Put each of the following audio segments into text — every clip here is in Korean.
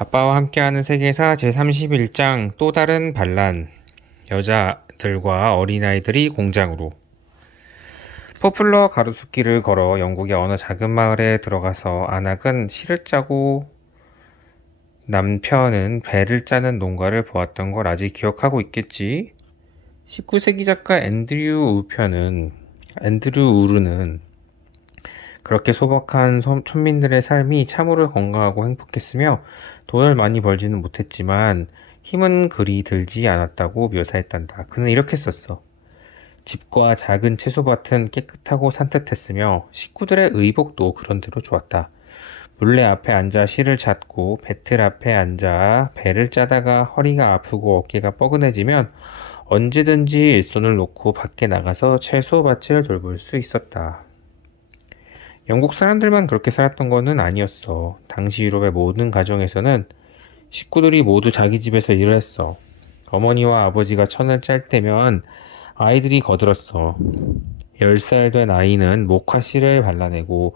아빠와 함께하는 세계사 제31장 또 다른 반란. 여자들과 어린아이들이 공장으로. 포플러 가로수길을 걸어 영국의 어느 작은 마을에 들어가서 아낙은 시를 짜고 남편은 배를 짜는 농가를 보았던 걸 아직 기억하고 있겠지. 19세기 작가 앤드류 우르는 그렇게 소박한 촌민들의 삶이 참으로 건강하고 행복했으며 돈을 많이 벌지는 못했지만 힘은 그리 들지 않았다고 묘사했단다. 그는 이렇게 썼어. 집과 작은 채소밭은 깨끗하고 산뜻했으며 식구들의 의복도 그런대로 좋았다. 물레 앞에 앉아 실을 찾고 배틀 앞에 앉아 배를 짜다가 허리가 아프고 어깨가 뻐근해지면 언제든지 일손을 놓고 밖에 나가서 채소밭을 돌볼 수 있었다. 영국 사람들만 그렇게 살았던 것은 아니었어. 당시 유럽의 모든 가정에서는 식구들이 모두 자기 집에서 일을 했어. 어머니와 아버지가 천을 짤 때면 아이들이 거들었어. 10살 된 아이는 목화실을 발라내고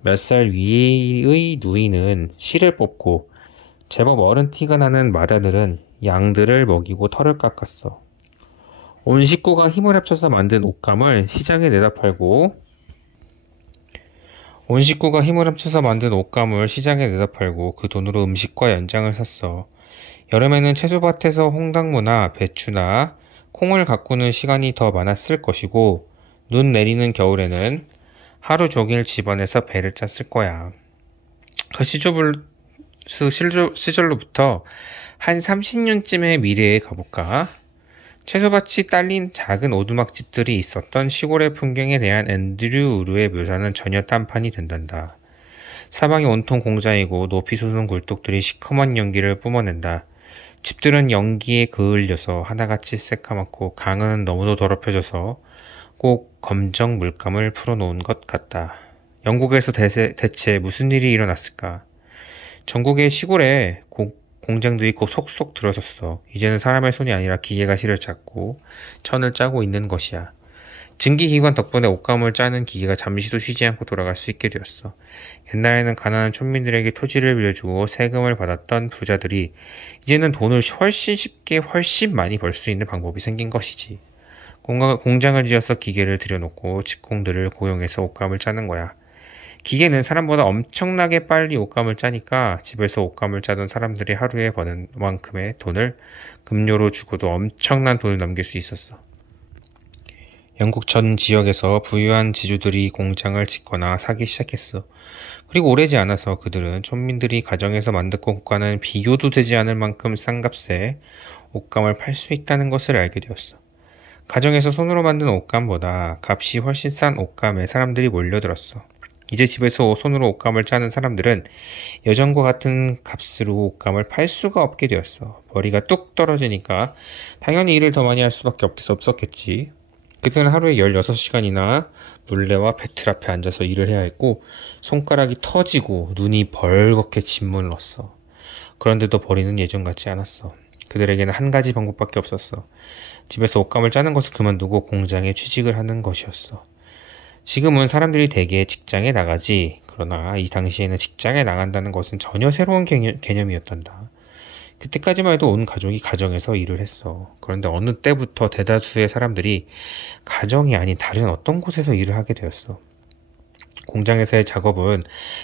몇 살 위의 누이는 실을 뽑고 제법 어른 티가 나는 마다들은 양들을 먹이고 털을 깎았어. 온 식구가 힘을 합쳐서 만든 옷감을 시장에 내다 팔고 그 돈으로 음식과 연장을 샀어. 여름에는 채소밭에서 홍당무나 배추나 콩을 가꾸는 시간이 더 많았을 것이고 눈 내리는 겨울에는 하루 종일 집안에서 배를 짰을 거야. 그 시절로부터 한 30년쯤의 미래에 가볼까? 채소밭이 딸린 작은 오두막집들이 있었던 시골의 풍경에 대한 앤드류 우르의 묘사는 전혀 딴판이 된단다. 사방이 온통 공장이고 높이 솟은 굴뚝들이 시커먼 연기를 뿜어낸다. 집들은 연기에 그을려서 하나같이 새까맣고 강은 너무도 더럽혀져서 꼭 검정 물감을 풀어놓은 것 같다. 영국에서 대체 무슨 일이 일어났을까? 전국의 시골에 공장들이 꼭 속속 들어섰어. 이제는 사람의 손이 아니라 기계가 실을 찾고 천을 짜고 있는 것이야. 증기기관 덕분에 옷감을 짜는 기계가 잠시도 쉬지 않고 돌아갈 수 있게 되었어. 옛날에는 가난한 촌민들에게 토지를 빌려주고 세금을 받았던 부자들이 이제는 돈을 훨씬 쉽게 훨씬 많이 벌 수 있는 방법이 생긴 것이지. 공장을 지어서 기계를 들여놓고 직공들을 고용해서 옷감을 짜는 거야. 기계는 사람보다 엄청나게 빨리 옷감을 짜니까 집에서 옷감을 짜던 사람들이 하루에 버는 만큼의 돈을 급료로 주고도 엄청난 돈을 남길 수 있었어. 영국 전 지역에서 부유한 지주들이 공장을 짓거나 사기 시작했어. 그리고 오래지 않아서 그들은 촌민들이 가정에서 만든 옷과는 비교도 되지 않을 만큼 싼 값에 옷감을 팔 수 있다는 것을 알게 되었어. 가정에서 손으로 만든 옷감보다 값이 훨씬 싼 옷감에 사람들이 몰려들었어. 이제 집에서 손으로 옷감을 짜는 사람들은 예전과 같은 값으로 옷감을 팔 수가 없게 되었어. 벌이가 뚝 떨어지니까 당연히 일을 더 많이 할 수밖에 없었겠지. 그때는 하루에 16시간이나 물레와 배틀 앞에 앉아서 일을 해야 했고 손가락이 터지고 눈이 벌겋게 짓물렀어. 그런데도 벌이는 예전 같지 않았어. 그들에게는 한 가지 방법밖에 없었어. 집에서 옷감을 짜는 것을 그만두고 공장에 취직을 하는 것이었어. 지금은 사람들이 대개 직장에 나가지. 그러나 이 당시에는 직장에 나간다는 것은 전혀 새로운 개념이었단다. 그때까지만 해도 온 가족이 가정에서 일을 했어. 그런데 어느 때부터 대다수의 사람들이 가정이 아닌 다른 어떤 곳에서 일을 하게 되었어. 공장에서의 작업은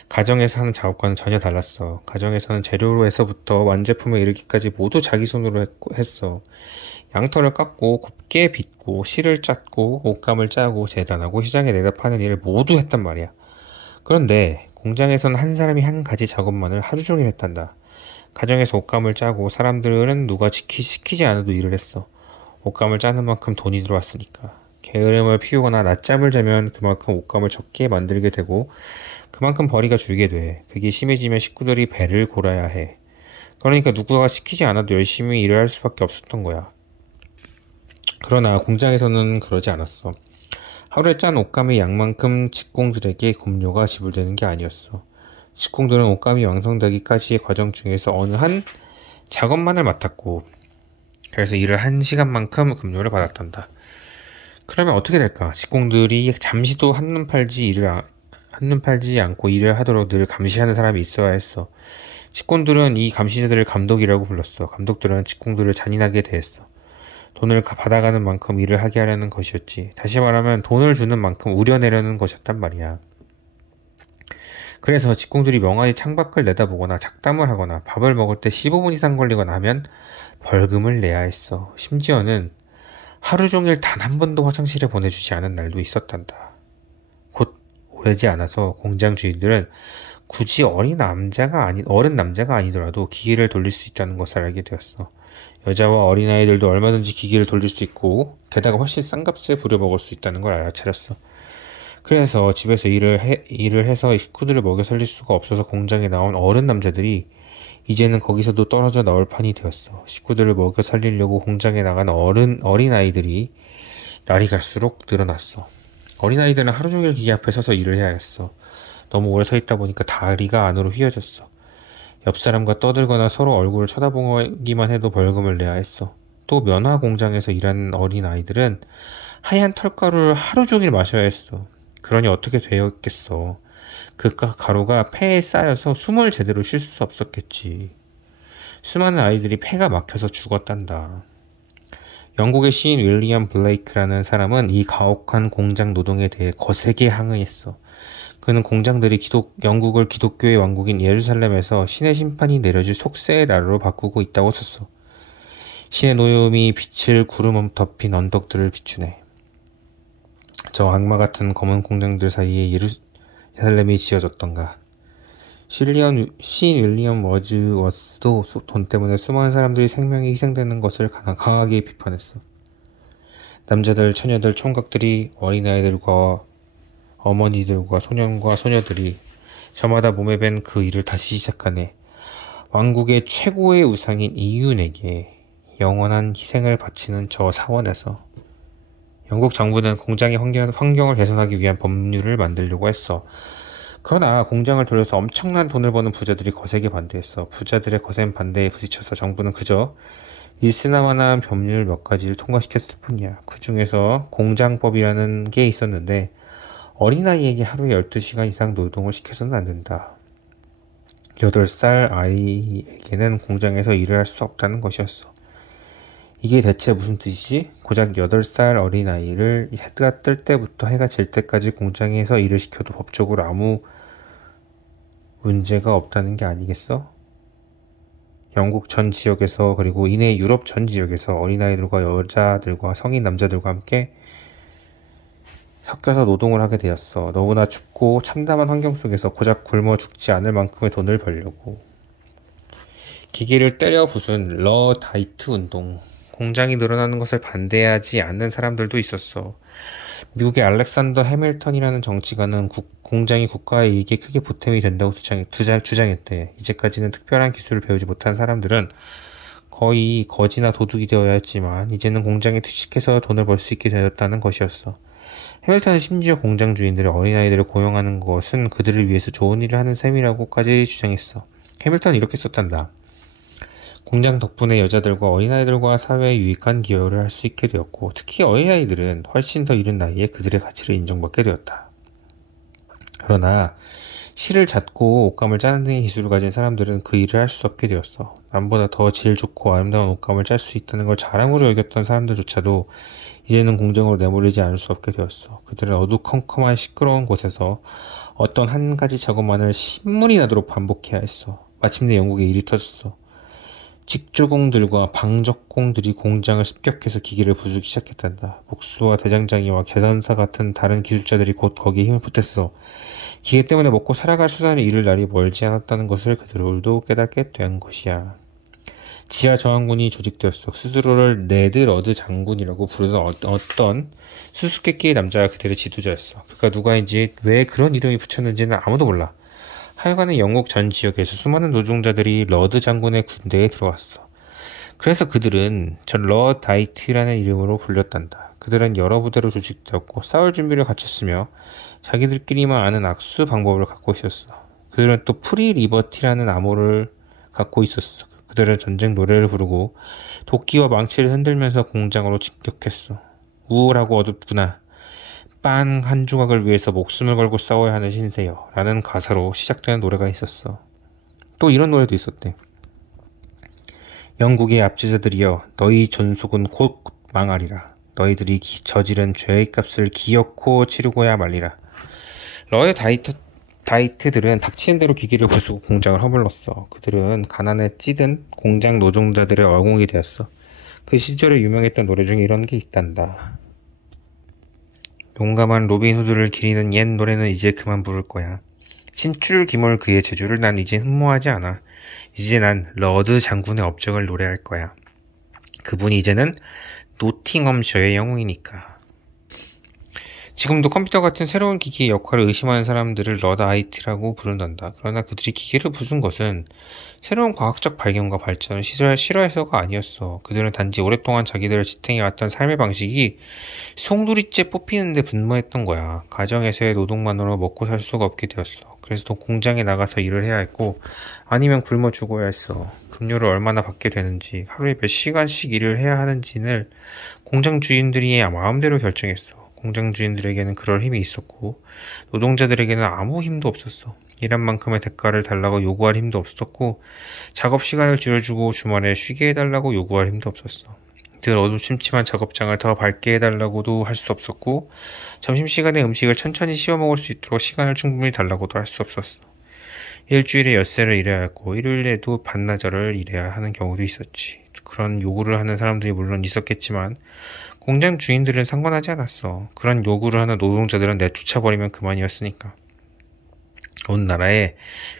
가정에서 하는 작업과는 전혀 달랐어. 가정에서는 재료로에서부터 완제품에 이르기까지 모두 자기 손으로 했어. 양털을 깎고 곱게 빗고 실을 짰고 옷감을 짜고 재단하고 시장에 내다 파는 일을 모두 했단 말이야. 그런데 공장에서는 한 사람이 한 가지 작업만을 하루 종일 했단다. 가정에서 옷감을 짜고 사람들은 누가 시키지 않아도 일을 했어. 옷감을 짜는 만큼 돈이 들어왔으니까. 게으름을 피우거나 낮잠을 자면 그만큼 옷감을 적게 만들게 되고 그만큼 벌이가 줄게 돼. 그게 심해지면 식구들이 배를 골아야 해. 그러니까 누구가 시키지 않아도 열심히 일을 할 수밖에 없었던 거야. 그러나 공장에서는 그러지 않았어. 하루에 짠 옷감의 양만큼 직공들에게 급료가 지불되는 게 아니었어. 직공들은 옷감이 완성되기까지의 과정 중에서 어느 한 작업만을 맡았고 그래서 일을 1시간만큼 급료를 받았단다. 그러면 어떻게 될까? 직공들이 잠시도 한눈 팔지 않고 일을 하도록 늘 감시하는 사람이 있어야 했어. 직공들은 이 감시자들을 감독이라고 불렀어. 감독들은 직공들을 잔인하게 대했어. 돈을 받아가는 만큼 일을 하게 하려는 것이었지. 다시 말하면 돈을 주는 만큼 우려내려는 것이었단 말이야. 그래서 직공들이 멍하니 창밖을 내다보거나 작담을 하거나 밥을 먹을 때 15분 이상 걸리거나 하면 벌금을 내야 했어. 심지어는 하루 종일 단 한 번도 화장실에 보내주지 않은 날도 있었단다. 곧 오래지 않아서 공장 주인들은 굳이 어른 남자가 아니더라도 기계를 돌릴 수 있다는 것을 알게 되었어. 여자와 어린아이들도 얼마든지 기계를 돌릴 수 있고 게다가 훨씬 싼 값에 부려먹을 수 있다는 걸 알아차렸어. 그래서 집에서 일을 해서 식구들을 먹여 살릴 수가 없어서 공장에 나온 어른 남자들이 이제는 거기서도 떨어져 나올 판이 되었어. 식구들을 먹여 살리려고 공장에 나간 어린아이들이 날이 갈수록 늘어났어. 어린아이들은 하루 종일 기계 앞에 서서 일을 해야 했어. 너무 오래 서 있다 보니까 다리가 안으로 휘어졌어. 옆 사람과 떠들거나 서로 얼굴을 쳐다보기만 해도 벌금을 내야 했어. 또 면화 공장에서 일하는 어린아이들은 하얀 털가루를 하루 종일 마셔야 했어. 그러니 어떻게 되었겠어. 그 가루가 폐에 쌓여서 숨을 제대로 쉴 수 없었겠지. 수많은 아이들이 폐가 막혀서 죽었단다. 영국의 시인 윌리엄 블레이크라는 사람은 이 가혹한 공장 노동에 대해 거세게 항의했어. 그는 공장들이 영국을 기독교의 왕국인 예루살렘에서 신의 심판이 내려질 속세의 나라로 바꾸고 있다고 썼어. 신의 노여움이 빛을 구름 덮인 언덕들을 비추네. 저 악마 같은 검은 공장들 사이에 예루살렘이 지어졌던가. 시인 윌리엄 워즈워스도 돈 때문에 수많은 사람들이 생명이 희생되는 것을 강하게 비판했어. 남자들, 처녀들, 총각들이 어린아이들과 어머니들과 소년과 소녀들이 저마다 몸에 밴 그 일을 다시 시작하네. 왕국의 최고의 우상인 이윤에게 영원한 희생을 바치는 저 사원에서 영국 정부는 공장의 환경을 개선하기 위한 법률을 만들려고 했어. 그러나 공장을 돌려서 엄청난 돈을 버는 부자들이 거세게 반대했어. 부자들의 거센 반대에 부딪혀서 정부는 그저 일스나마나한 법률 몇 가지를 통과시켰을 뿐이야. 그 중에서 공장법이라는 게 있었는데 어린아이에게 하루에 12시간 이상 노동을 시켜서는 안 된다. 8살 아이에게는 공장에서 일을 할 수 없다는 것이었어. 이게 대체 무슨 뜻이지? 고작 8살 어린아이를 해가 뜰 때부터 해가 질 때까지 공장에서 일을 시켜도 법적으로 아무 문제가 없다는 게 아니겠어? 영국 전 지역에서 그리고 이내 유럽 전 지역에서 어린아이들과 여자들과 성인 남자들과 함께 섞여서 노동을 하게 되었어. 너무나 춥고 참담한 환경 속에서 고작 굶어 죽지 않을 만큼의 돈을 벌려고. 기계를 때려 부순 러다이트 운동. 공장이 늘어나는 것을 반대하지 않는 사람들도 있었어. 미국의 알렉산더 해밀턴이라는 정치가는 공장이 국가의 이익에 크게 보탬이 된다고 주장했대. 이제까지는 특별한 기술을 배우지 못한 사람들은 거의 거지나 도둑이 되어야 했지만 이제는 공장에 투식해서 돈을 벌 수 있게 되었다는 것이었어. 해밀턴은 심지어 공장 주인들이 어린아이들을 고용하는 것은 그들을 위해서 좋은 일을 하는 셈이라고까지 주장했어. 해밀턴은 이렇게 썼단다. 공장 덕분에 여자들과 어린아이들과 사회에 유익한 기여를 할 수 있게 되었고 특히 어린아이들은 훨씬 더 이른 나이에 그들의 가치를 인정받게 되었다. 그러나 실을 잡고 옷감을 짜는 등의 기술을 가진 사람들은 그 일을 할 수 없게 되었어. 남보다 더 질 좋고 아름다운 옷감을 짤 수 있다는 걸 자랑으로 여겼던 사람들조차도 이제는 공장으로 내몰리지 않을 수 없게 되었어. 그들은 어두컴컴한 시끄러운 곳에서 어떤 한 가지 작업만을 신물이 나도록 반복해야 했어. 마침내 영국에 일이 터졌어. 직조공들과 방적공들이 공장을 습격해서 기계를 부수기 시작했단다. 복수와 대장장이와 계산사 같은 다른 기술자들이 곧 거기에 힘을 보탰어. 기계 때문에 먹고 살아갈 수단을 잃을 날이 멀지 않았다는 것을 그들도 깨닫게 된 것이야. 지하 저항군이 조직되었어. 스스로를 네드러드 장군이라고 부르던 어떤 수수께끼의 남자가 그들의 지도자였어. 그가 누가인지 왜 그런 이름이 붙였는지는 아무도 몰라. 하여간에 영국 전 지역에서 수많은 노동자들이 러드 장군의 군대에 들어왔어. 그래서 그들은 전 러다이트라는 이름으로 불렸단다. 그들은 여러 부대로 조직되었고 싸울 준비를 갖췄으며 자기들끼리만 아는 악수 방법을 갖고 있었어. 그들은 또 프리 리버티라는 암호를 갖고 있었어. 그들은 전쟁 노래를 부르고 도끼와 망치를 흔들면서 공장으로 진격했어. 우울하고 어둡구나. 빵 한 조각을 위해서 목숨을 걸고 싸워야 하는 신세여 라는 가사로 시작되는 노래가 있었어. 또 이런 노래도 있었대. 영국의 압제자들이여, 너희 존속은 곧 망하리라. 너희들이 저지른 죄의 값을 기어코 치르고야 말리라. 러의 다이트들은 닥치는 대로 기계를 부수고 공장을 허물렀어. 그들은 가난에 찌든 공장 노동자들의 어공이 되었어. 그 시절에 유명했던 노래 중에 이런 게 있단다. 용감한 로빈 후드를 기리는 옛 노래는 이제 그만 부를 거야. 신줄 기몰 그의 재주를 난 이제 흠모하지 않아. 이제 난 러드 장군의 업적을 노래할 거야. 그분이 이제는 노팅엄셔의 영웅이니까. 지금도 컴퓨터 같은 새로운 기기의 역할을 의심하는 사람들을 러다이트라고 부른단다. 그러나 그들이 기계를 부순 것은 새로운 과학적 발견과 발전을 싫어해서가 아니었어. 그들은 단지 오랫동안 자기들을 지탱해왔던 삶의 방식이 송두리째 뽑히는데 분노했던 거야. 가정에서의 노동만으로 먹고 살 수가 없게 되었어. 그래서 또 공장에 나가서 일을 해야 했고, 아니면 굶어 죽어야 했어. 급료를 얼마나 받게 되는지, 하루에 몇 시간씩 일을 해야 하는지를 공장 주인들이 마음대로 결정했어. 공장 주인들에게는 그럴 힘이 있었고, 노동자들에게는 아무 힘도 없었어. 일한 만큼의 대가를 달라고 요구할 힘도 없었고, 작업 시간을 줄여주고 주말에 쉬게 해달라고 요구할 힘도 없었어. 늘 어두침침한 작업장을 더 밝게 해달라고도 할 수 없었고, 점심시간에 음식을 천천히 씹어 먹을 수 있도록 시간을 충분히 달라고도 할 수 없었어. 일주일에 엿새를 일해야 했고, 일요일에도 반나절을 일해야 하는 경우도 있었지. 그런 요구를 하는 사람들이 물론 있었겠지만, 공장 주인들은 상관하지 않았어. 그런 요구를 하는 노동자들은 내쫓아버리면 그만이었으니까. 온 나라에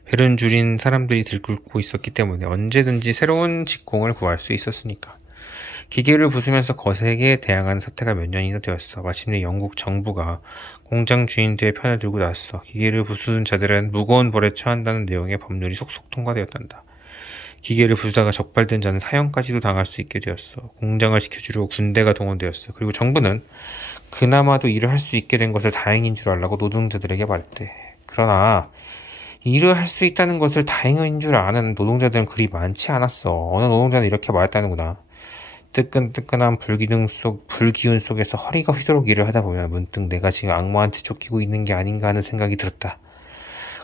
배른 줄인 사람들이 들끓고 있었기 때문에 언제든지 새로운 직공을 구할 수 있었으니까. 기계를 부수면서 거세게 대항하는 사태가 몇 년이나 되었어. 마침내 영국 정부가 공장 주인들의 편을 들고 나왔어. 기계를 부수는 자들은 무거운 벌에 처한다는 내용의 법률이 속속 통과되었단다. 기계를 부수다가 적발된 자는 사형까지도 당할 수 있게 되었어. 공장을 지켜주려고 군대가 동원되었어. 그리고 정부는 그나마도 일을 할 수 있게 된 것을 다행인 줄 알라고 노동자들에게 말했대. 그러나 일을 할 수 있다는 것을 다행인 줄 아는 노동자들은 그리 많지 않았어. 어느 노동자는 이렇게 말했다는구나. 뜨끈뜨끈한 불기운 속에서 허리가 휘도록 일을 하다 보면 문득 내가 지금 악마한테 쫓기고 있는 게 아닌가 하는 생각이 들었다.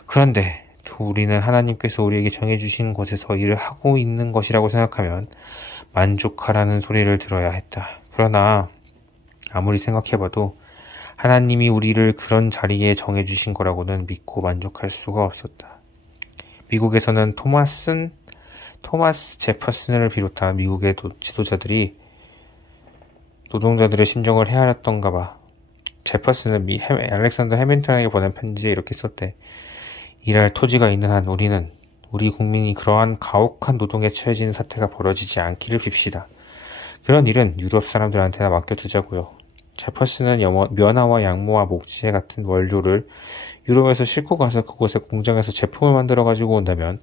그런데 우리는 하나님께서 우리에게 정해주신 곳에서 일을 하고 있는 것이라고 생각하면 만족하라는 소리를 들어야 했다. 그러나 아무리 생각해봐도 하나님이 우리를 그런 자리에 정해주신 거라고는 믿고 만족할 수가 없었다. 미국에서는 토마스 제퍼슨을 비롯한 미국의 지도자들이 노동자들의 심정을 헤아렸던가 봐. 제퍼슨은 알렉산더 해밀턴에게 보낸 편지에 이렇게 썼대. 일할 토지가 있는 한 우리 국민이 그러한 가혹한 노동에 처해지는 사태가 벌어지지 않기를 빕시다. 그런 일은 유럽 사람들한테나 맡겨두자고요. 제퍼슨은 면화와 양모와 목재 같은 원료를 유럽에서 싣고 가서 그곳의 공장에서 제품을 만들어 가지고 온다면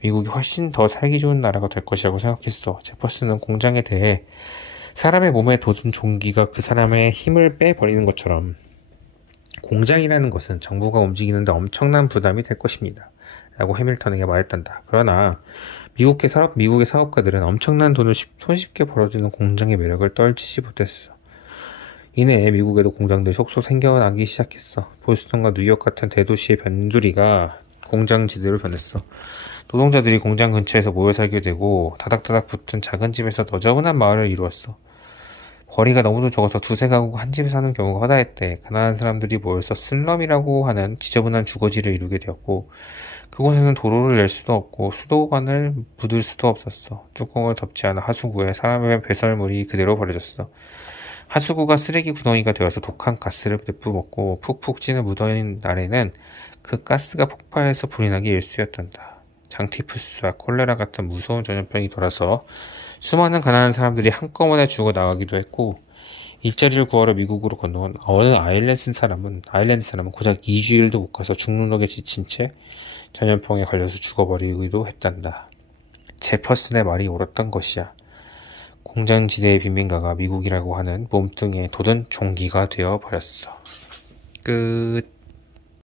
미국이 훨씬 더 살기 좋은 나라가 될 것이라고 생각했어. 제퍼슨은 공장에 대해 사람의 몸에 돋은 종기가 그 사람의 힘을 빼버리는 것처럼 공장이라는 것은 정부가 움직이는데 엄청난 부담이 될 것입니다. 라고 해밀턴에게 말했단다. 그러나 미국의 사업가들은 엄청난 돈을 손쉽게 벌어주는 공장의 매력을 떨치지 못했어. 이내 미국에도 공장들이 속속 생겨나기 시작했어. 보스턴과 뉴욕 같은 대도시의 변두리가 공장지대로 변했어. 노동자들이 공장 근처에서 모여 살게 되고 다닥다닥 붙은 작은 집에서 너저분한 마을을 이루었어. 거리가 너무도 적어서 두세 가구가 한 집에 사는 경우가 허다했대. 가난한 사람들이 모여서 슬럼이라고 하는 지저분한 주거지를 이루게 되었고 그곳에는 도로를 낼 수도 없고 수도관을 묻을 수도 없었어. 뚜껑을 덮지 않은 하수구에 사람의 배설물이 그대로 버려졌어. 하수구가 쓰레기 구덩이가 되어서 독한 가스를 내뿜었고 푹푹 찌는 무더운 날에는 그 가스가 폭발해서 불이 나기 일쑤였단다. 장티푸스와 콜레라 같은 무서운 전염병이 돌아서 수많은 가난한 사람들이 한꺼번에 죽어 나가기도 했고 일자리를 구하러 미국으로 건너온 어느 아일랜드 사람은 고작 2주일도 못 가서 죽는 에 지친 채 전염병에 걸려서 죽어버리기도 했단다. 제퍼슨의 말이 옳았던 것이야. 공장지대의 빈민가가 미국이라고 하는 몸뚱이에 돋은 종기가 되어버렸어. 끝.